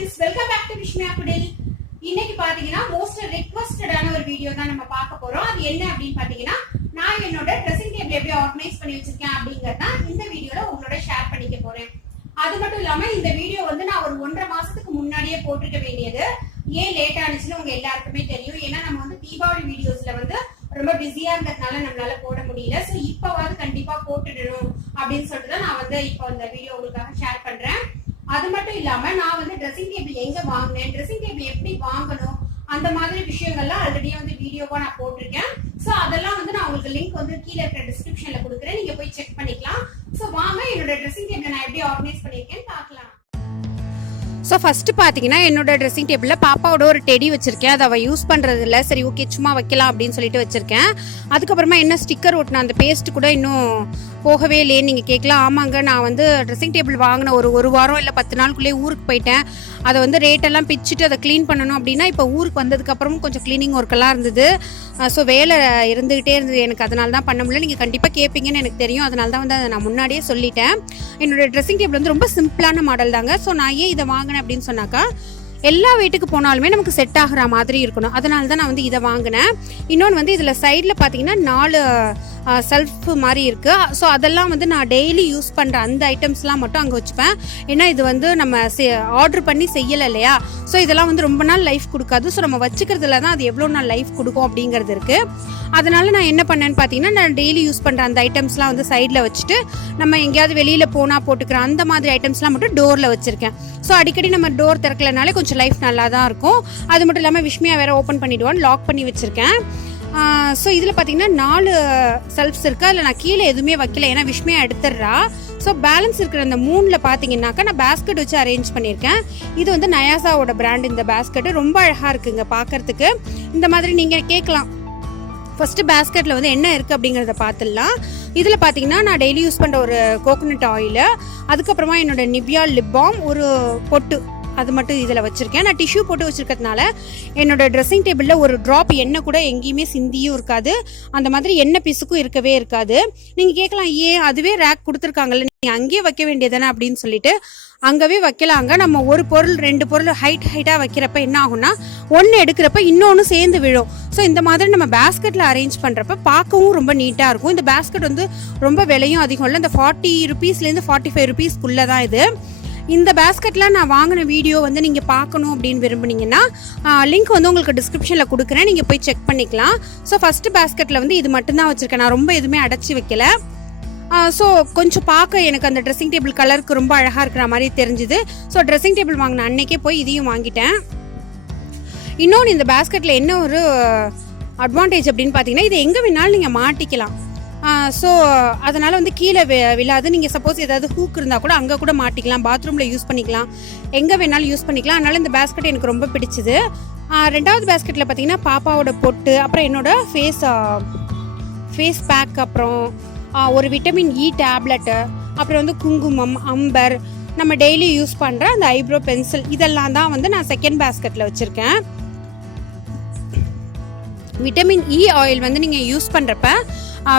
friends, welcome back to Vishnu. இன்னைக்கு பாத்தீங்கன்னா most ரிக்வெஸ்டடான ஒரு வீடியோ தான் நம்ம பார்க்க போறோம். அது என்ன அப்படினு பாத்தீங்கன்னா நான் என்னோட ட்ரெஸ்ஸிங் டேபிள் எப்படி ஆர்கனைஸ் பண்ணி வச்சிருக்கேன் அப்படிங்கறத இந்த வீடியோல உங்களோட ஷேர் பண்ணிக்க போறேன். அது மட்டும் இல்லாம இந்த வீடியோ வந்து நான் ஒரு 1.5 மாசத்துக்கு முன்னாடியே போட்டுக்க வேண்டியது. ஏன் லேட் ஆனிச்சுன்னு உங்க எல்லாருக்குமே தெரியும். ஏன்னா நம்ம வந்து தீபாவளி வீடியோஸ்ல வந்து ரொம்ப பிஸியா இருந்ததுனால நம்மளால போட முடியல. சோ இப்பவாது கண்டிப்பா போட்டுடணும் அப்படின்னு சொல்லிட்டு தான் நான் வந்து இப்போ இந்த வீடியோ உங்களுக்காக ஷேர் பண்றேன். அது மட்டும் இல்லாம நான் வந்து ட்ரெஸ்ஸிங் டேபிள் எங்க வாங்கினேன், ட்ரெஸ்ஸிங் டேபிள் எப்படி வாங்கணும், அந்த மாதிரி விஷயங்கள்லாம் ஆல்ரெடி வந்து வீடியோவா நான் போட்டிருக்கேன். சோ அதெல்லாம் வந்து நான் உங்களுக்கு லிங்க் வந்து கீழே இருக்கிற டிஸ்கிரிப்ஷன்ல கொடுக்குறேன், நீங்க போய் செக் பண்ணிக்கலாம். சோ வாங்க என்னோட ட்ரெஸ்ஸிங் டேபிள் நான் எப்படி ஆர்கனைஸ் பண்ணிருக்கேன்னு பார்க்கலாம். ஸோ ஃபஸ்ட்டு பார்த்தீங்கன்னா என்னோட ட்ரெஸ்ஸிங் டேபிளில் பாப்பாவோட ஒரு டெடி வச்சிருக்கேன். அதை அவள் யூஸ் பண்ணுறது இல்லை, சரி ஓகே சும்மா வைக்கலாம் அப்படின்னு சொல்லிட்டு வச்சிருக்கேன். அதுக்கப்புறமா என்ன ஸ்டிக்கர் ஒட்டின அந்த பேஸ்ட் கூட இன்னும் போகவே இல்லையே நீங்கள் கேட்கலாம். ஆமாங்க, நான் வந்து ட்ரெஸ்ஸிங் டேபிள் வாங்கின ஒரு வாரம் இல்லை 10 நாளுக்குள்ளேயே ஊருக்கு போயிட்டேன். அதை வந்து ரேட்டெல்லாம் பிச்சுட்டு அதை க்ளீன் பண்ணணும் அப்படின்னா இப்போ ஊருக்கு வந்ததுக்கப்புறமும் கொஞ்சம் க்ளீனிங் ஒர்க்கெல்லாம் இருந்தது. ஸோ வேலை இருந்துகிட்டே இருந்தது எனக்கு, அதனால தான் பண்ண முடியல. நீங்கள் கண்டிப்பாக கேட்பீங்கன்னு எனக்கு தெரியும், அதனால தான் வந்து அதை நான் முன்னாடியே சொல்லிட்டேன். என்னோட ட்ரெஸ்ஸிங் டேபிள் வந்து ரொம்ப சிம்பிளான மாடல் தாங்க. ஸோ நான் ஏன் இதை வாங்கினேன் அப்படின்னு சொன்னாக்கா, எல்லா வீட்டுக்கு போனாலுமே நமக்கு செட் ஆகிற மாதிரி இருக்கணும், அதனால தான் நான் வந்து இதை வாங்கினேன். இன்னொன்று வந்து இதில் சைடில் பார்த்தீங்கன்னா 4 செல்ஃப் மாதிரி இருக்குது. ஸோ அதெல்லாம் வந்து நான் டெய்லி யூஸ் பண்ணுற அந்த ஐட்டம்ஸ்லாம் மட்டும் அங்கே வச்சுப்பேன். ஏன்னா இது வந்து நம்ம ஆர்டர் பண்ணி செய்யலை இல்லையா, ஸோ இதெல்லாம் வந்து ரொம்ப நாள் லைஃப் கொடுக்காது. ஸோ நம்ம வச்சுக்கிறதுல தான் அது எவ்வளோ நாள் லைஃப் கொடுக்கும் அப்படிங்கிறது இருக்குது. அதனால நான் என்ன பண்ணேன்னு பார்த்தீங்கன்னா, நான் டெய்லி யூஸ் பண்ணுற அந்த ஐட்டம்ஸ்லாம் வந்து சைடில் வச்சுட்டு நம்ம எங்கேயாவது வெளியில் போனால் போட்டுக்கிற அந்த மாதிரி ஐட்டம்ஸ்லாம் மட்டும் டோரில் வச்சுருக்கேன். ஸோ அடிக்கடி நம்ம டோர் திறக்கலனாலே கொஞ்சம் லைஃப் நல்லா தான் இருக்கும். அது மட்டும் இல்லாமல் விஷ்மியா வேறு ஓப்பன் பண்ணிவிடுவான்னு லாக் பண்ணி வச்சுருக்கேன். ஸோ இதில் பார்த்தீங்கன்னா 4 செல்ஃப்ஸ் இருக்குது. அதில் நான் கீழே எதுவுமே வைக்கல, ஏன்னா விஷ்மியா எடுத்துடுறா. ஸோ பேலன்ஸ் இருக்கிற அந்த 3ல் பார்த்தீங்கன்னாக்கா நான் பேஸ்கெட் வச்சு அரேஞ்ச் பண்ணியிருக்கேன். இது வந்து நயாசாவோட பிராண்ட். இந்த பேஸ்கெட்டு ரொம்ப அழகாக இருக்குங்க பார்க்குறதுக்கு. இந்த மாதிரி நீங்கள் கேட்கலாம், ஃபஸ்ட்டு பேஸ்கெட்டில் வந்து என்ன இருக்குது அப்படிங்கிறத பார்த்துடலாம். இதில் பார்த்தீங்கன்னா நான் டெய்லி யூஸ் பண்ணுற ஒரு கோகோனட் ஆயிலு, அதுக்கப்புறமா என்னோட நிவ்யா லிப் பாம், ஒரு பொட்டு, அது மட்டும் இதில் வச்சுருக்கேன். நான் டிஷ்யூ போட்டு வச்சுருக்கிறதுனால என்னோட ட்ரெஸ்ஸிங் டேபிளில் ஒரு ட்ராப் எண்ணெய் கூட எங்கேயுமே சிந்தியும் இருக்காது, அந்த மாதிரி எண்ணெய் பிசுக்கும் இருக்கவே இருக்காது. நீங்கள் கேட்கலாம், ஏன் அதுவே ரேக் கொடுத்துருக்காங்கல்ல, நீங்கள் அங்கேயே வைக்க வேண்டியதானே அப்படின்னு சொல்லிட்டு அங்கவே வைக்கலாங்க. நம்ம ஒரு பொருள் 2 பொருள் ஹைட்டாக வைக்கிறப்ப என்ன ஆகும்னா, ஒன்று எடுக்கிறப்ப இன்னொன்று சேர்ந்து விழும். ஸோ இந்த மாதிரி நம்ம பேஸ்கெட்டில் அரேஞ்ச் பண்ணுறப்ப பார்க்கவும் ரொம்ப நீட்டாக இருக்கும். இந்த பேஸ்கெட் வந்து ரொம்ப விலையும் அதிகம் இல்லை, இந்த 40 ரூபீஸ்லேருந்து 45 ரூபீஸ்க்குள்ளே தான் இது. இந்த பேஸ்கெட்டில் நான் வாங்கின வீடியோ வந்து நீங்கள் பார்க்கணும் அப்படின்னு விரும்புனீங்கன்னா லிங்க் வந்து உங்களுக்கு டிஸ்கிரிப்ஷனில் கொடுக்குறேன், நீங்கள் போய் செக் பண்ணிக்கலாம். ஸோ ஃபஸ்ட்டு பேஸ்கெட்டில் வந்து இது மட்டும்தான் வச்சுருக்கேன், நான் ரொம்ப எதுவுமே அடைச்சி வைக்கல. ஸோ கொஞ்சம் பார்க்க எனக்கு அந்த ட்ரெஸ்ஸிங் டேபிள் கலருக்கு ரொம்ப அழகாக இருக்கிற மாதிரி தெரிஞ்சுது. ஸோ ட்ரெஸ்ஸிங் டேபிள் வாங்கின அன்னைக்கே போய் இதையும் வாங்கிட்டேன். இன்னொன்று இந்த பேஸ்கெட்டில் என்ன ஒரு அட்வான்டேஜ் அப்படின்னு பார்த்தீங்கன்னா, இது எங்கே வேணாலும் நீங்கள் மாட்டிக்கலாம். ஸோ அதனால் வந்து கீழே விழாது. நீங்கள் சப்போஸ் ஏதாவது ஹூக் இருந்தால் கூட அங்கே கூட மாட்டிக்கலாம், பாத்ரூமில் யூஸ் பண்ணிக்கலாம், எங்கே வேணாலும் யூஸ் பண்ணிக்கலாம். அதனால் இந்த பேஸ்கெட் எனக்கு ரொம்ப பிடிச்சிது. 2வது பேஸ்கெட்டில் பார்த்தீங்கன்னா பாப்பாவோட பொட்டு, அப்புறம் என்னோட ஃபேஸ் பேக், அப்புறம் ஒரு விட்டமின் இ டேப்லெட்டு, அப்புறம் வந்து குங்குமம், அம்பர், நம்ம டெய்லி யூஸ் பண்ணுற அந்த ஐப்ரோ பென்சில், இதெல்லாம் தான் வந்து நான் செகண்ட் பேஸ்கெட்டில் வச்சுருக்கேன். விட்டமின் இ ஆயில் வந்து நீங்கள் யூஸ் பண்ணுறப்ப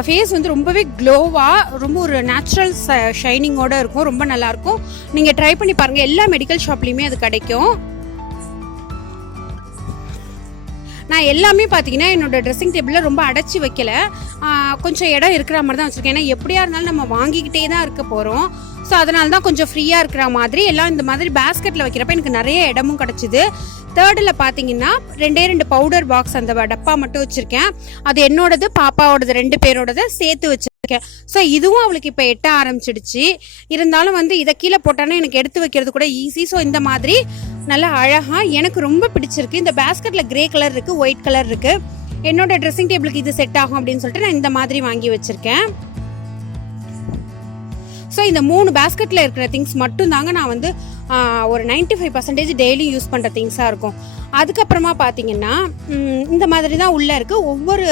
ஃபேஸ் வந்து ரொம்பவே க்ளோவாக, ரொம்ப ஒரு நேச்சுரல் ஷைனிங்கோடு இருக்கும், ரொம்ப நல்லாயிருக்கும். நீங்கள் ட்ரை பண்ணி பாருங்கள், எல்லா மெடிக்கல் ஷாப்லேயுமே அது கிடைக்கும். நான் எல்லாமே பார்த்தீங்கன்னா என்னோட ட்ரெஸ்ஸிங் டேபிளில் ரொம்ப அடைச்சி வைக்கல, கொஞ்சம் இடம் இருக்கிற மாதிரி தான் வச்சுருக்கேன். ஏன்னா எப்படியா இருந்தாலும் நம்ம வாங்கிக்கிட்டே தான் இருக்க போகிறோம். ஸோ அதனால தான் கொஞ்சம் ஃப்ரீயாக இருக்கிற மாதிரி எல்லாம் இந்த மாதிரி பேஸ்கெட்டில் வைக்கிறப்ப எனக்கு நிறைய இடமும் கிடச்சிது. 3ல் பார்த்தீங்கன்னா 2 பவுடர் பாக்ஸ், அந்த டப்பா மட்டும் வச்சுருக்கேன். அது என்னோடது, பாப்பாவோடது, 2 பேரோடது சேர்த்து வச்சுருக்கேன். ஸோ இதுவும் அவளுக்கு இப்போ எட்ட ஆரம்பிச்சிடுச்சு. இருந்தாலும் வந்து இதை கீழே போட்டானா எனக்கு எடுத்து வைக்கிறது கூட ஈஸி. ஸோ இந்த மாதிரி நல்லா அழகாக எனக்கு ரொம்ப பிடிச்சிருக்கு. இந்த பேஸ்கெட்டில் கிரே கலர் இருக்குது, ஒயிட் கலர் இருக்குது. என்னோட ட்ரெஸ்ஸிங் டேபிளுக்கு இது செட் ஆகும் அப்படின்னு சொல்லிட்டு நான் இந்த மாதிரி வாங்கி வச்சுருக்கேன். ஸோ இந்த 3 பேஸ்கெட்டில் இருக்கிற திங்ஸ் மட்டும் தாங்க நான் வந்து ஒரு 95% டெய்லி யூஸ் பண்ணுற திங்ஸாக இருக்கும். அதுக்கப்புறமா பார்த்தீங்கன்னா இந்த மாதிரி தான் உள்ளே இருக்குது. ஒவ்வொரு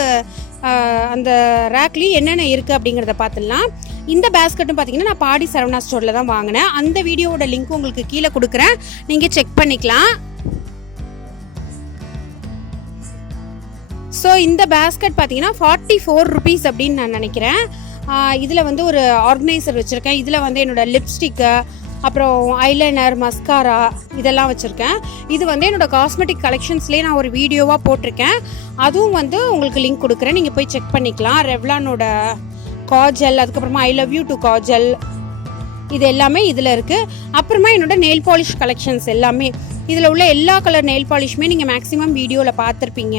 அந்த ரேக்லேயும் என்னென்ன இருக்குது அப்படிங்கிறத பார்த்துடலாம். இந்த பேஸ்கெட்டும் பார்த்தீங்கன்னா நான் பாடி சரவணா ஸ்டோரில் தான் வாங்கினேன். அந்த வீடியோவோட லிங்க் உங்களுக்கு கீழே கொடுக்குறேன், நீங்கள் செக் பண்ணிக்கலாம். ஸோ இந்த பேஸ்கெட் பார்த்தீங்கன்னா 44 ரூபீஸ் அப்படின்னு நான் நினைக்கிறேன். இதில் வந்து ஒரு ஆர்கனைசர் வச்சுருக்கேன். இதில் வந்து என்னோடய லிப்ஸ்டிக்கு, அப்புறம் ஐலைனர், மஸ்காரா இதெல்லாம் வச்சுருக்கேன். இது வந்து என்னோடய காஸ்மெட்டிக் கலெக்ஷன்ஸ்லேயே நான் ஒரு வீடியோவாக போட்டிருக்கேன். அதுவும் வந்து உங்களுக்கு லிங்க் கொடுக்குறேன், நீங்கள் போய் செக் பண்ணிக்கலாம். ரெவ்லானோட காஜல், அதுக்கப்புறமா I love you to Kajal, இது எல்லாமே இதில் இருக்குது. அப்புறமா என்னோடய நெயில் பாலிஷ் கலெக்ஷன்ஸ் எல்லாமே, இதில் உள்ள எல்லா கலர் நெயில் பாலிஷுமே நீங்கள் மேக்ஸிமம் வீடியோவில் பார்த்துருப்பீங்க.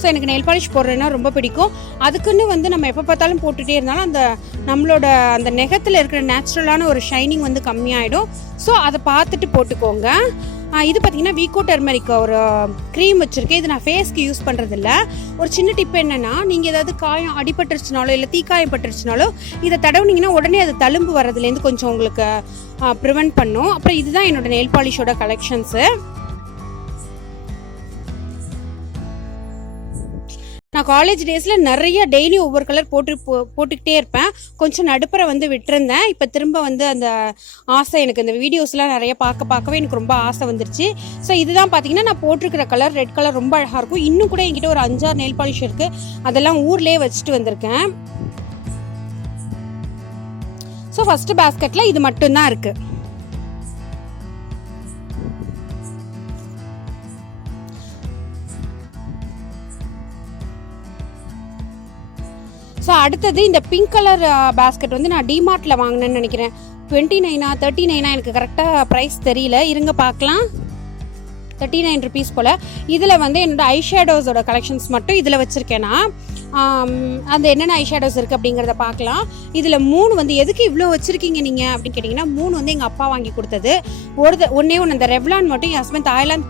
ஸோ எனக்கு நெயில் பாலிஷ் போடுறதுன்னா ரொம்ப பிடிக்கும். அதுக்குன்னு வந்து நம்ம எப்போ பார்த்தாலும் போட்டுகிட்டே இருந்தாலும் அந்த நம்மளோட அந்த நெகத்தில் இருக்கிற நேச்சுரலான ஒரு ஷைனிங் வந்து கம்மியாயிடும். ஸோ அதை பார்த்துட்டு போட்டுக்கோங்க. இது பார்த்தீங்கன்னா வீக்கோ டர்மரிக் ஒரு க்ரீம் வச்சுருக்கேன். இது நான் ஃபேஸ்க்கு யூஸ் பண்ணுறதில்ல. ஒரு சின்ன டிப் என்னென்னா, நீங்கள் ஏதாவது காயம் அடிபட்டுருச்சுனாலோ இல்லை தீக்காயம் பட்டுருச்சுனாலோ இதை தடவுனீங்கன்னா உடனே அது தழும்பு வரதுலேருந்து கொஞ்சம் உங்களுக்கு ப்ரிவெண்ட் பண்ணும். அப்புறம் இதுதான் என்னோடய நெயில் பாலிஷோட கலெக்ஷன்ஸு. நான் காலேஜ் டேஸில் நிறைய டெய்லி ஒவ்வொரு கலர் போட்டுக்கிட்டே இருப்பேன். கொஞ்சம் நடுப்புற வந்து விட்டுருந்தேன். இப்போ திரும்ப வந்து அந்த ஆசை, எனக்கு இந்த வீடியோஸ்லாம் நிறைய பார்க்கவே எனக்கு ரொம்ப ஆசை வந்துருச்சு. ஸோ இதுதான் பார்த்தீங்கன்னா நான் போட்டிருக்கிற கலர், ரெட் கலர் ரொம்ப அழகாக இருக்கும். இன்னும் கூட என்கிட்ட ஒரு 5-6 நெயில் பாலிஷ் இருக்குது. அதெல்லாம் ஊர்லேயே வச்சுட்டு வந்திருக்கேன். ஸோ ஃபஸ்ட்டு பேஸ்கெட்டில் இது மட்டும்தான் இருக்குது. ஸோ அடுத்தது இந்த பிங்க் கலர் பேஸ்கெட் வந்து நான் டிமார்ட்டில் வாங்கினேன்னு நினைக்கிறேன். 29 39 எனக்கு கரெக்டாக ப்ரைஸ் தெரியல, இருங்க பார்க்கலாம். 39 ருபீஸ் போல். இதில் வந்து என்னோட ஐ ஷேடோஸோட கலெக்ஷன்ஸ் மட்டும் இதில் வச்சுருக்கேன்னா, அந்த என்னென்ன ஐ ஷேடோஸ் இருக்குது அப்படிங்கிறத பார்க்கலாம். இதில் 3 வந்து எதுக்கு இவ்வளோ வச்சுருக்கீங்க நீங்கள் அப்படின்னு கேட்டிங்கன்னா, 3 வந்து எங்கள் அப்பா வாங்கி கொடுத்தது. ஒன்றே அந்த ரெவ்லான் மட்டும் என் ஹஸ்பண்ட் தாய்லாந்து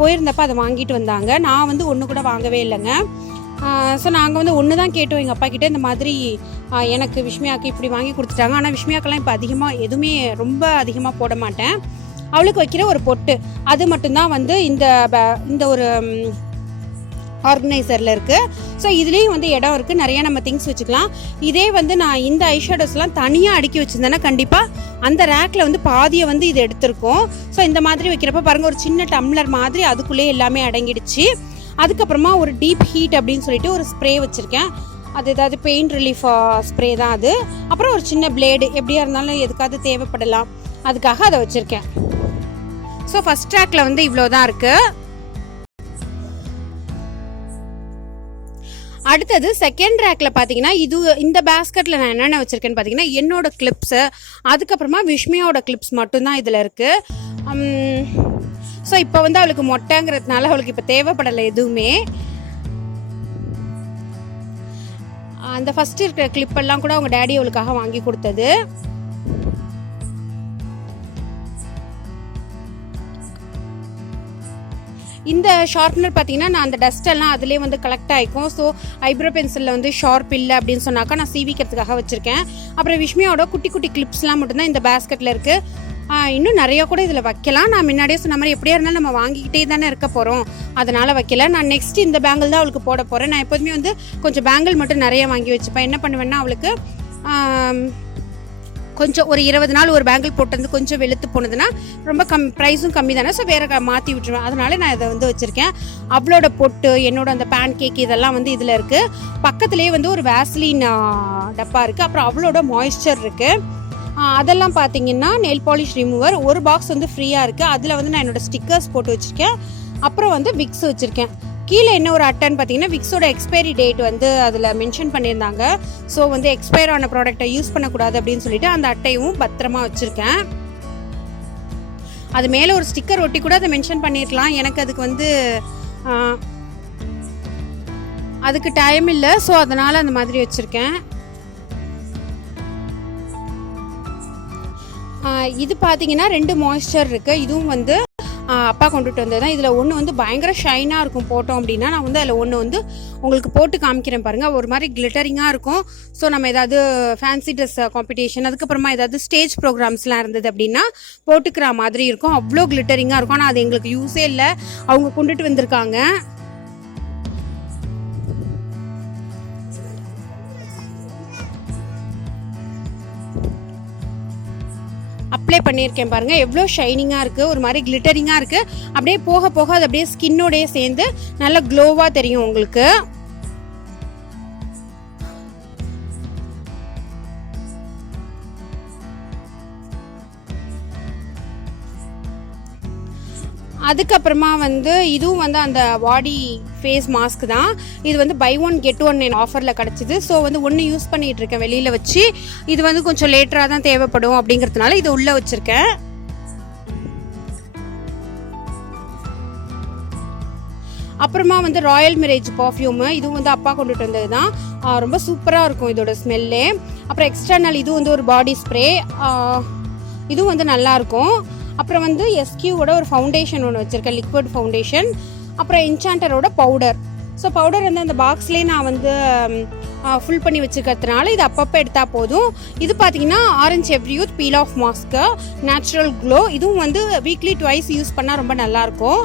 போயிருந்தப்போ அதை வாங்கிட்டு வந்தாங்க. நான் வந்து ஒன்று கூட வாங்கவே இல்லைங்க. ஸோ நாங்கள் வந்து ஒன்று தான் கேட்டோம் எங்கள் அப்பா கிட்டே, இந்த மாதிரி எனக்கு விஷ்மியாவுக்கு இப்படி வாங்கி கொடுத்துட்டாங்க. ஆனால் விஷ்மியாக்கெல்லாம் இப்போ அதிகமாக எதுவுமே ரொம்ப அதிகமாக போட மாட்டேன். அவளுக்கு வைக்கிற ஒரு பொட்டு அது மட்டும்தான் வந்து இந்த ஒரு ஆர்கனைசரில் இருக்குது. ஸோ இதுலேயும் வந்து இடம் இருக்குது, நிறையா நம்ம திங்ஸ் வச்சுக்கலாம். இதே வந்து நான் இந்த ஐஷேடோஸ்லாம் தனியாக அடுக்கி வச்சுருந்தேன்னா கண்டிப்பாக அந்த ரேக்கில் வந்து பாதியை வந்து இது எடுத்திருக்கோம். ஸோ இந்த மாதிரி வைக்கிறப்ப பாருங்கள், ஒரு சின்ன டம்ளர் மாதிரி அதுக்குள்ளேயே எல்லாமே அடங்கிடுச்சு. அதுக்கப்புறமா ஒரு டீப் ஹீட் அப்படின்னு சொல்லிட்டு ஒரு ஸ்ப்ரே வச்சுருக்கேன். அது ஏதாவது பெயின் ரிலீஃப் ஸ்ப்ரே தான் அது. அப்புறம் ஒரு சின்ன பிளேடு, எப்படியா இருந்தாலும் எதுக்காவது தேவைப்படலாம், அதுக்காக அதை வச்சுருக்கேன். ஸோ ஃபஸ்ட் ட்ராக்ல வந்து இவ்வளோ தான் இருக்குது. அடுத்தது செகண்ட் ரேக்ல பார்த்தீங்கன்னா, இந்த பேஸ்கெட்டில் நான் என்னென்ன வச்சுருக்கேன்னு பார்த்தீங்கன்னா, என்னோட கிளிப்ஸு, அதுக்கப்புறமா விஷ்மியாவோட கிளிப்ஸ் மட்டும்தான் இதில் இருக்குது. ஸோ இப்போ வந்து அவளுக்கு மொட்டைங்கிறதுனால அவளுக்கு இப்போ தேவைப்படலை எதுவுமே. அந்த ஃபஸ்ட்டு இருக்கிற கிளிப்பெல்லாம் கூட அவங்க டேடி அவளுக்காக வாங்கி கொடுத்தது. இந்த ஷார்ப்னர் பார்த்தீங்கன்னா, நான் அந்த டஸ்டெல்லாம் அதிலே வந்து கலெக்ட் ஆகிக்கும். ஸோ ஐப்ரோ பென்சிலில் வந்து ஷார்ப் இல்லை அப்படின்னு சொன்னாக்கா நான் சீவிக்கிறதுக்காக வச்சுருக்கேன். அப்புறம் விஷ்மியாவோட குட்டி குட்டி கிளிப்ஸ்லாம் மட்டும்தான் இந்த பேஸ்கெட்டில் இருக்குது. இன்னும் நிறையா கூட இதில் வைக்கலாம். நான் முன்னாடியே சொன்ன மாதிரி எப்படியா இருந்தாலும் நம்ம வாங்கிக்கிட்டே தானே இருக்க போகிறோம், அதனால் வைக்கல. நான் நெக்ஸ்ட் இந்த பேங்கிள் தான் அவளுக்கு போட போகிறேன். நான் எப்போதுமே வந்து கொஞ்சம் பேங்கிள் மட்டும் நிறைய வாங்கி வச்சுப்பேன். என்ன பண்ணுவேன்னா, அவளுக்கு கொஞ்சம் ஒரு 20 நாள் ஒரு பேங்கிள் போட்டு வந்து கொஞ்சம் வெளுத்து போனதுன்னா ரொம்ப ப்ரைஸும் கம்மி தானே. ஸோ வேறு மாற்றி விட்டுருவேன். அதனால நான் இதை வந்து வச்சுருக்கேன். அவளோட பொட்டு, என்னோட அந்த பேன் கேக் இதெல்லாம் வந்து இதில் இருக்குது. பக்கத்துலேயே வந்து ஒரு வேஸ்லின் டப்பா இருக்குது. அப்புறம் அவளோட மாய்ஸ்சர் இருக்குது. அதெல்லாம் பார்த்தீங்கன்னா நெயில் பாலிஷ் ரிமூவர் ஒரு பாக்ஸ் வந்து ஃப்ரீயாக இருக்குது. அதில் வந்து நான் என்னோடய ஸ்டிக்கர்ஸ் போட்டு வச்சுருக்கேன். அப்புறம் வந்து விக்ஸ் வச்சுருக்கேன். கீழே என்ன ஒரு அட்டைன்னு பார்த்தீங்கன்னா, விக்ஸோட எக்ஸ்பைரி டேட் வந்து அதில் மென்ஷன் பண்ணியிருந்தாங்க. ஸோ வந்து எக்ஸ்பயர் ஆன ப்ராடக்டை யூஸ் பண்ணக்கூடாது அப்படின்னு சொல்லிட்டு அந்த அட்டையும் பத்திரமா வச்சுருக்கேன். அது மேலே ஒரு ஸ்டிக்கர் ஒட்டி கூட அதை மென்ஷன் பண்ணியிருக்கலாம். எனக்கு அதுக்கு வந்து அதுக்கு டைம் இல்லை. ஸோ அதனால் அந்த மாதிரி வச்சுருக்கேன். இது பார்த்தீங்கன்னா 2 மாய்ஸ்சர் இருக்குது. இதுவும் வந்து அப்பா கொண்டுட்டு வந்தது தான். இதில் ஒன்று வந்து பயங்கர ஷைனாக இருக்கும் போட்டோம் அப்படின்னா. நான் வந்து அதில் ஒன்று வந்து உங்களுக்கு போட்டு காமிக்கிறேன் பாருங்கள். ஒரு மாதிரி கிளிட்டரிங்காக இருக்கும். ஸோ நம்ம ஏதாவது ஃபேன்சி ட்ரெஸ் காம்படிஷன், அதுக்கப்புறமா ஏதாவது ஸ்டேஜ் ப்ரோக்ராம்ஸ்லாம் இருந்தது அப்படின்னா போட்டுக்கிற மாதிரி இருக்கும். அவ்வளோ கிளிட்டரிங்காக இருக்கும். ஆனால் அது எங்களுக்கு யூஸே இல்லை, அவங்க கொண்டுட்டு வந்திருக்காங்க. அப்ளை பண்ணியிருக்கேன் பாருங்கள், எவ்வளோ ஷைனிங்காக இருக்குது, ஒரு மாதிரி கிளிட்டரிங்காக இருக்குது. அப்படியே போக போக அது அப்படியே ஸ்கின்னோடையே சேர்ந்து நல்லா க்ளோவாக தெரியும் உங்களுக்கு. அதுக்கப்புறமா வந்து இதுவும் வந்து அந்த பாடி ஃபேஸ் மாஸ்க் தான். இது வந்து பை 1 get 1 ஆஃபரில் கிடச்சிது. ஸோ வந்து ஒன்று யூஸ் பண்ணிகிட்டு இருக்கேன் வெளியில் வச்சு. இது வந்து கொஞ்சம் லேட்டராக தான் தேவைப்படும் அப்படிங்கிறதுனால இது உள்ளே வச்சுருக்கேன். அப்புறமா வந்து ராயல் மிரேஜ் பர்ஃப்யூமு, இதுவும் வந்து அப்பா கொண்டுட்டு வந்தது தான். ரொம்ப சூப்பராக இருக்கும் இதோட ஸ்மெல்லே. அப்புறம் எக்ஸ்டர்னல் இது வந்து ஒரு பாடி ஸ்ப்ரே, இதுவும் வந்து நல்லாயிருக்கும். அப்புறம் வந்து எஸ்கியூவோட ஒரு ஃபவுண்டேஷன் ஒன்று வச்சுருக்கேன், லிக்விட் ஃபவுண்டேஷன். அப்புறம் என்சாண்டரோட பவுடர். ஸோ பவுடர் வந்து அந்த பாக்ஸ்லேயே நான் வந்து ஃபுல் பண்ணி வச்சுக்கிறதுனால இது அப்பப்போ எடுத்தால் போதும். இது பார்த்தீங்கன்னா orange Everyuth peel off mask, natural glow. இதுவும் வந்து வீக்லி 2 யூஸ் பண்ணால் ரொம்ப நல்லாயிருக்கும்.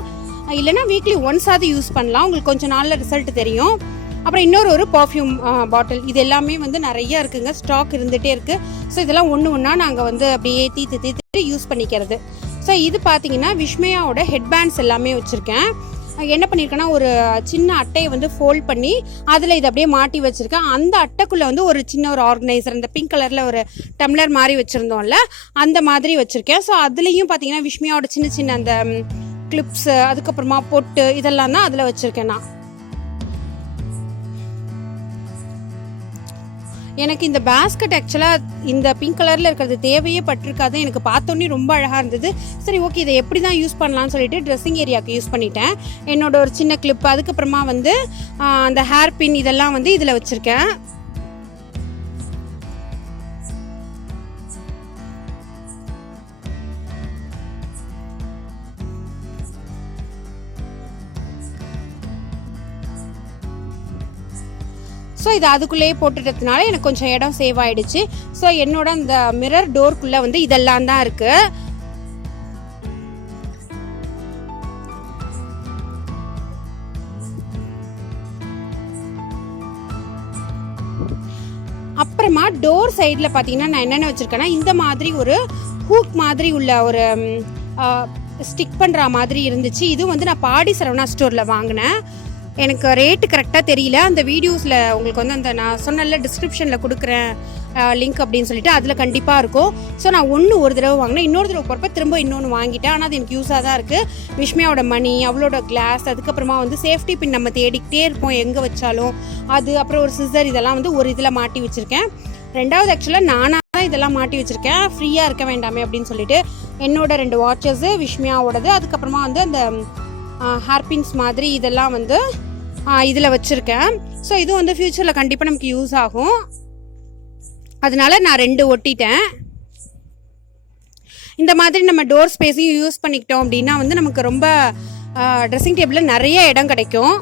இல்லைனா வீக்லி 1 யூஸ் பண்ணலாம், உங்களுக்கு கொஞ்சம் நாளில் ரிசல்ட் தெரியும். அப்புறம் இன்னொரு பர்ஃப்யூம் பாட்டில். இது எல்லாமே வந்து நிறைய இருக்குங்க, ஸ்டாக் இருந்துகிட்டே இருக்குது. ஸோ இதெல்லாம் ஒன்று ஒன்றா நாங்கள் வந்து அப்படியே தீர்த்து யூஸ் பண்ணிக்கிறது. ஸோ இது பார்த்தீங்கன்னா விஷ்மயாவோட ஹெட்பேண்ட்ஸ் எல்லாமே வச்சுருக்கேன். என்ன பண்ணியிருக்கேன்னா ஒரு சின்ன அட்டையை வந்து ஃபோல்ட் பண்ணி அதில் இதை அப்படியே மாட்டி வச்சுருக்கேன். அந்த அட்டைக்குள்ளே வந்து ஒரு சின்ன ஒரு ஆர்கனைசர், இந்த பிங்க் கலரில் ஒரு டம்ளர் மாதிரி வச்சுருந்தோம்ல அந்த மாதிரி வச்சுருக்கேன். ஸோ அதுலேயும் பார்த்தீங்கன்னா விஷ்மயாவோட சின்ன சின்ன அந்த கிளிப்ஸு, அதுக்கப்புறமா பொட்டு, இதெல்லாம் தான் அதில் வச்சுருக்கேன் நான். எனக்கு இந்த பேஸ்கெட் ஆக்சுவலாக இந்த பிங்க் கலரில் இருக்கிறது தேவையே பட்டிருக்காது. எனக்கு பார்த்தோன்னே ரொம்ப அழகாக இருந்தது. சரி ஓகே, இதை எப்படி தான் யூஸ் பண்ணலான்னு சொல்லிட்டு ட்ரெஸ்ஸிங் ஏரியாவுக்கு யூஸ் பண்ணிட்டேன். என்னோட ஒரு சின்ன கிளிப், அதுக்கப்புறமா வந்து அந்த ஹேர் பின் இதெல்லாம் வந்து இதில் வச்சுருக்கேன். ஸோ இது அதுக்குள்ளேயே போட்டுட்டதுனால எனக்கு கொஞ்சம் இடம் சேவ் ஆகிடுச்சு. ஸோ என்னோட அந்த மிரர் டோருக்குள்ளே வந்து இதெல்லாம் தான் இருக்குது. அப்புறமா டோர் சைடில் பார்த்தீங்கன்னா நான் என்னென்ன வச்சுருக்கேன்னா இந்த மாதிரி ஒரு ஹூக் மாதிரி உள்ள ஒரு ஸ்டிக் பண்ணுற மாதிரி இருந்துச்சு. இது வந்து நான் பாடி சரவணா ஸ்டோரில் வாங்கினேன். எனக்கு ரேட்டு கரெக்டாக தெரியல. அந்த வீடியோஸில் உங்களுக்கு வந்து அந்த நான் சொன்னல டிஸ்கிரிப்ஷனில் கொடுக்குறேன் லிங்க் அப்படின்னு சொல்லிட்டு அதில் கண்டிப்பாக இருக்கும். ஸோ நான் ஒரு தடவை வாங்கினேன், இன்னொரு தடவை போகிறப்ப திரும்ப இன்னொன்று வாங்கிட்டேன். ஆனால் அது எனக்கு யூஸாக தான் இருக்குது. விஷ்மயாவோட மணி, அவளோட கிளாஸ், அதுக்கப்புறமா வந்து சேஃப்டி பின் நம்ம தேடிக்கிட்டே இருப்போம் எங்கே வச்சாலும் அது, அப்புறம் ஒரு சிசர், இதெல்லாம் வந்து ஒரு இதில் மாட்டி வச்சுருக்கேன். ரெண்டாவது ஆக்சுவலாக நானாக தான் இதெல்லாம் மாட்டி வச்சுருக்கேன், ஃப்ரீயாக இருக்க வேண்டாமே அப்படின்னு சொல்லிட்டு. என்னோட 2 வாட்சஸ்ஸு, விஷ்மயாவோடது, அதுக்கப்புறமா வந்து அந்த ஹேர்பின்ஸ் மாதிரி இதெல்லாம் வந்து இதில் வச்சுருக்கேன். ஸோ இது வந்து ஃப்யூச்சரில் கண்டிப்பாக நமக்கு யூஸ் ஆகும், அதனால நான் 2 ஒட்டிட்டேன். இந்த மாதிரி நம்ம டோர் ஸ்பேஸையும் யூஸ் பண்ணிக்கிட்டோம் அப்படின்னா வந்து நமக்கு ரொம்ப ட்ரெஸ்ஸிங் டேபிளில் நிறைய இடம் கிடைக்கும்.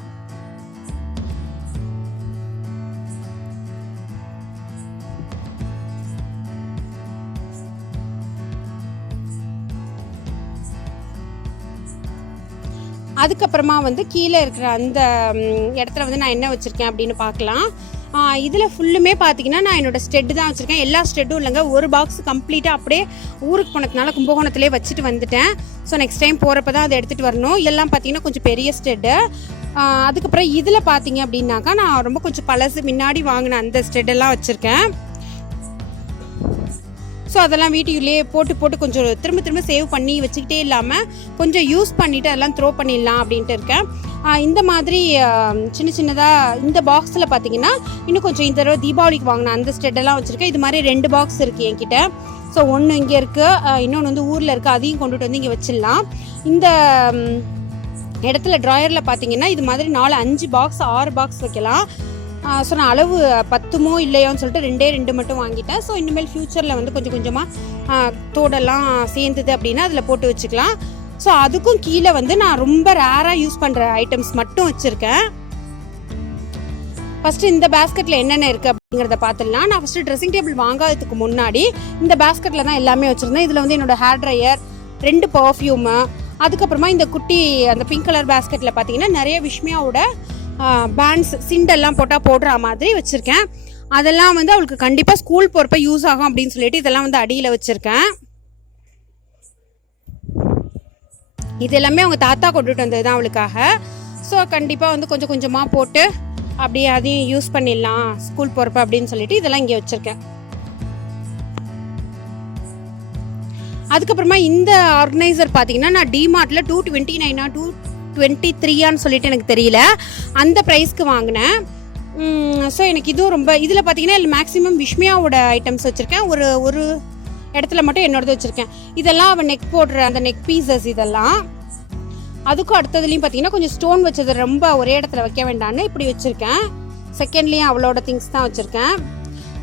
அதுக்கப்புறமா வந்து கீழே இருக்கிற அந்த இடத்துல வந்து நான் என்ன வச்சுருக்கேன் அப்படின்னு பார்க்கலாம். இதில் ஃபுல்லுமே பார்த்தீங்கன்னா நான் என்னோடய ஸ்டெட்டு தான் வச்சுருக்கேன். எல்லா ஸ்டெட்டும் இல்லைங்க, ஒரு பாக்ஸ் கம்ப்ளீட்டாக அப்படியே ஊருக்கு போனதுனால கும்பகோணத்திலே வச்சுட்டு வந்துட்டேன். ஸோ நெக்ஸ்ட் டைம் போகிறப்ப தான் அதை எடுத்துகிட்டு வரணும். இதெல்லாம் பார்த்தீங்கன்னா கொஞ்சம் பெரிய ஸ்டெட்டு. அதுக்கப்புறம் இதில் பார்த்தீங்க அப்படின்னாக்கா நான் ரொம்ப கொஞ்சம் பழசு முன்னாடி வாங்கின அந்த ஸ்டெட்டெல்லாம் வச்சுருக்கேன். ஸோ அதெல்லாம் வீட்டுக்குள்ளேயே போட்டு கொஞ்சம் திரும்ப சேவ் பண்ணி வச்சுக்கிட்டே இல்லாமல் கொஞ்சம் யூஸ் பண்ணிவிட்டு அதெல்லாம் த்ரோ பண்ணிடலாம் அப்படின்ட்டு இருக்கேன். இந்த மாதிரி சின்னதாக இந்த பாக்ஸில் பார்த்தீங்கன்னா இன்னும் கொஞ்சம் இந்த தடவை தீபாவளிக்கு வாங்கின அந்த ஸ்டெட்டெல்லாம் வச்சுருக்கேன். இது மாதிரி 2 பாக்ஸ் இருக்குது என்கிட்ட. ஸோ ஒன்று இங்கே இருக்குது, இன்னொன்று வந்து ஊரில் இருக்குது, அதையும் கொண்டுட்டு வந்து இங்கே வச்சிடலாம். இந்த இடத்துல ட்ராயரில் பார்த்தீங்கன்னா இது மாதிரி 4-5 பாக்ஸ் 6 பாக்ஸ் வைக்கலாம். ஸோ நான் அளவு 10மோ இல்லையோன்னு சொல்லிட்டு 2 மட்டும் வாங்கிட்டேன். ஸோ இனிமேல் ஃப்யூச்சரில் வந்து கொஞ்சம் கொஞ்சமாக தோடெல்லாம் சேர்ந்துது அப்படின்னா அதில் போட்டு வச்சுக்கலாம். ஸோ அதுக்கும் கீழே வந்து நான் ரொம்ப ரேராக யூஸ் பண்ணுற ஐட்டம்ஸ் மட்டும் வச்சுருக்கேன். ஃபஸ்ட்டு இந்த பேஸ்கெட்டில் என்னென்ன இருக்குது அப்படிங்கிறத பார்த்துடலாம். நான் ஃபஸ்ட்டு ட்ரெஸ்ஸிங் டேபிள் வாங்காததுக்கு முன்னாடி இந்த பேஸ்கெட்டில் தான் எல்லாமே வச்சுருந்தேன். இதில் வந்து என்னோடய ஹேர் ட்ரையர், 2 பர்ஃப்யூமு, அதுக்கப்புறமா இந்த குட்டி அந்த பிங்க் கலர் பேஸ்கெட்டில் பார்த்தீங்கன்னா நிறைய விஷ்மயாவோட பேண்ட்ஸ், சிண்டெல்லாம் போடுற மாதிரி வச்சுருக்கேன். அதெல்லாம் வந்து அவளுக்கு கண்டிப்பாக ஸ்கூல் போகிறப்ப யூஸ் ஆகும் அப்படின்னு சொல்லிட்டு இதெல்லாம் வந்து அடியில் வச்சுருக்கேன். இது எல்லாமே அவங்க தாத்தா கொண்டுட்டு வந்தது தான் அவளுக்காக. ஸோ கண்டிப்பாக வந்து கொஞ்சம் கொஞ்சமாக போட்டு அப்படியே அதையும் யூஸ் பண்ணிடலாம் ஸ்கூல் போகிறப்ப அப்படின்னு சொல்லிட்டு இதெல்லாம் இங்கே வச்சுருக்கேன். அதுக்கப்புறமா இந்த ஆர்கனைசர் பார்த்தீங்கன்னா நான் டிமார்ட்டில் 229 223 சொல்லிட்டு எனக்கு தெரியல, அந்த ப்ரைஸ்க்கு வாங்கினேன். ஸோ எனக்கு இதுவும் ரொம்ப, இதில் பார்த்தீங்கன்னா மேக்ஸிமம் விஷ்மியாவோட ஐட்டம்ஸ் வச்சுருக்கேன், ஒரு இடத்துல மட்டும் என்னோடது வச்சுருக்கேன். இதெல்லாம் அவன் நெக் போடுற அந்த நெக் பீசஸ் இதெல்லாம். அதுக்கும் அடுத்ததுலேயும் பார்த்தீங்கன்னா கொஞ்சம் ஸ்டோன் வச்சது ரொம்ப ஒரே இடத்துல வைக்க வேண்டான்னு இப்படி வச்சுருக்கேன். செகண்ட்லேயும் அவளோட திங்ஸ் தான் வச்சுருக்கேன்.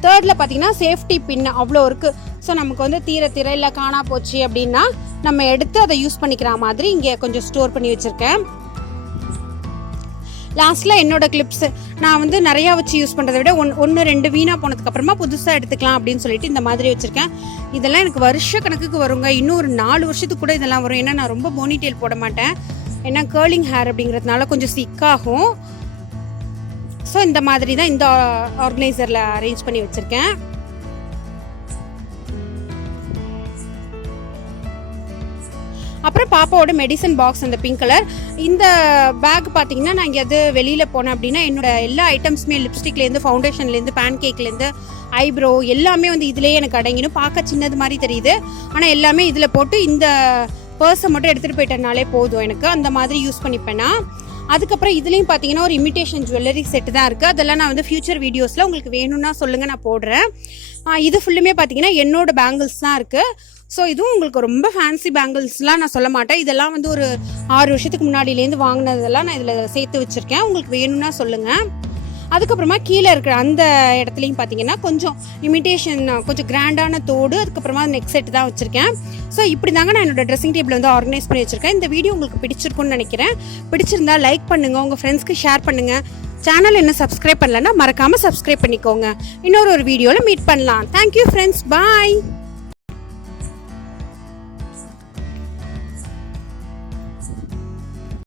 தேர்டில் பார்த்தீங்கன்னா சேஃப்டி பின் அவ்வளோ இருக்குது. ஸோ நமக்கு வந்து தீர இல்லை காணா போச்சு அப்படின்னா நம்ம எடுத்து அதை யூஸ் பண்ணிக்கிற மாதிரி இங்கே கொஞ்சம் ஸ்டோர் பண்ணி வச்சுருக்கேன். லாஸ்ட்டில் என்னோட கிளிப்ஸு நான் வந்து நிறையா வச்சு யூஸ் பண்ணுறதை விட 1-2 வீணாக போனதுக்கப்புறமா புதுசாக எடுத்துக்கலாம் அப்படின்னு சொல்லிட்டு இந்த மாதிரி வச்சுருக்கேன். இதெல்லாம் எனக்கு வருஷ கணக்குக்கு வருங்க, இன்னும் ஒரு 4 வருஷத்துக்கு கூட இதெல்லாம் வரும். ஏன்னா நான் ரொம்ப போனிடெயில் போட மாட்டேன், ஏன்னா கேர்லிங் ஹேர் அப்படிங்கிறதுனால கொஞ்சம் சிக்காகும். ஸோ இந்த மாதிரி தான் இந்த ஆர்கனைசரில் அரேஞ்ச் பண்ணி வச்சுருக்கேன். அப்புறம் பாப்பாவோட மெடிசன் பாக்ஸ் அந்த பிங்க் கலர். இந்த பேக் பார்த்தீங்கன்னா நான் எங்கேயாவது வெளியில் போனேன் அப்படின்னா என்னோட எல்லா ஐட்டம்ஸுமே லிப்ஸ்டிக்லேருந்து ஃபவுண்டேஷன்லேருந்து பேன் கேக்லேருந்து ஐப்ரோ எல்லாமே வந்து இதிலேயே எனக்கு அடங்கிடும். பார்க்க சின்னது மாதிரி தெரியுது, ஆனால் எல்லாமே இதில் போட்டு இந்த பர்ஸை மட்டும் எடுத்துகிட்டு போயிட்டனாலே போதும் எனக்கு, அந்த மாதிரி யூஸ் பண்ணிப்பேன்னா. அதுக்கப்புறம் இதுலேயும் பார்த்தீங்கன்னா ஒரு இமிட்டேஷன் ஜுவல்லரி செட்டு தான் இருக்குது. அதெல்லாம் நான் வந்து ஃபியூச்சர் வீடியோஸில் உங்களுக்கு வேணும்னா சொல்லுங்கள், நான் போடுறேன். இது ஃபுல்லுமே பார்த்தீங்கன்னா என்னோட பேங்கிள்ஸ் தான் இருக்குது. ஸோ இதுவும் உங்களுக்கு ரொம்ப ஃபேன்சி பேங்கிள்ஸ்லாம் நான் சொல்ல மாட்டேன். இதெல்லாம் வந்து ஒரு 6 வருஷத்துக்கு முன்னாடியிலேருந்து வாங்கினதெல்லாம் நான் இதில் சேர்த்து வச்சுருக்கேன், உங்களுக்கு வேணும்னா சொல்லுங்கள். அதுக்கப்புறமா கீழே இருக்கிற அந்த இடத்துலையும் பார்த்தீங்கன்னா கொஞ்சம் இமிட்டேஷன் கொஞ்சம் கிராண்டான தோடு, அதுக்கப்புறமா நெக் செட் தான் வச்சுருக்கேன். ஸோ இப்படி தாங்க நான் என்னோட ட்ரெஸ்ஸிங் டேபிள் வந்து ஆர்கனைஸ் பண்ணி வச்சுருக்கேன். இந்த வீடியோ உங்களுக்கு பிடிச்சிருக்குன்னு நினைக்கிறேன். பிடிச்சிருந்தா லைக் பண்ணுங்கள், உங்கள் ஃப்ரெண்ட்ஸ்க்கு ஷேர் பண்ணுங்கள். சேனல் என்ன சப்ஸ்கிரைப் பண்ணலன்னா மறக்காமல் சப்ஸ்கிரைப் பண்ணிக்கோங்க. இன்னொரு வீடியோவில் மீட் பண்ணலாம். தேங்க்யூ ஃப்ரெண்ட்ஸ், பாய்.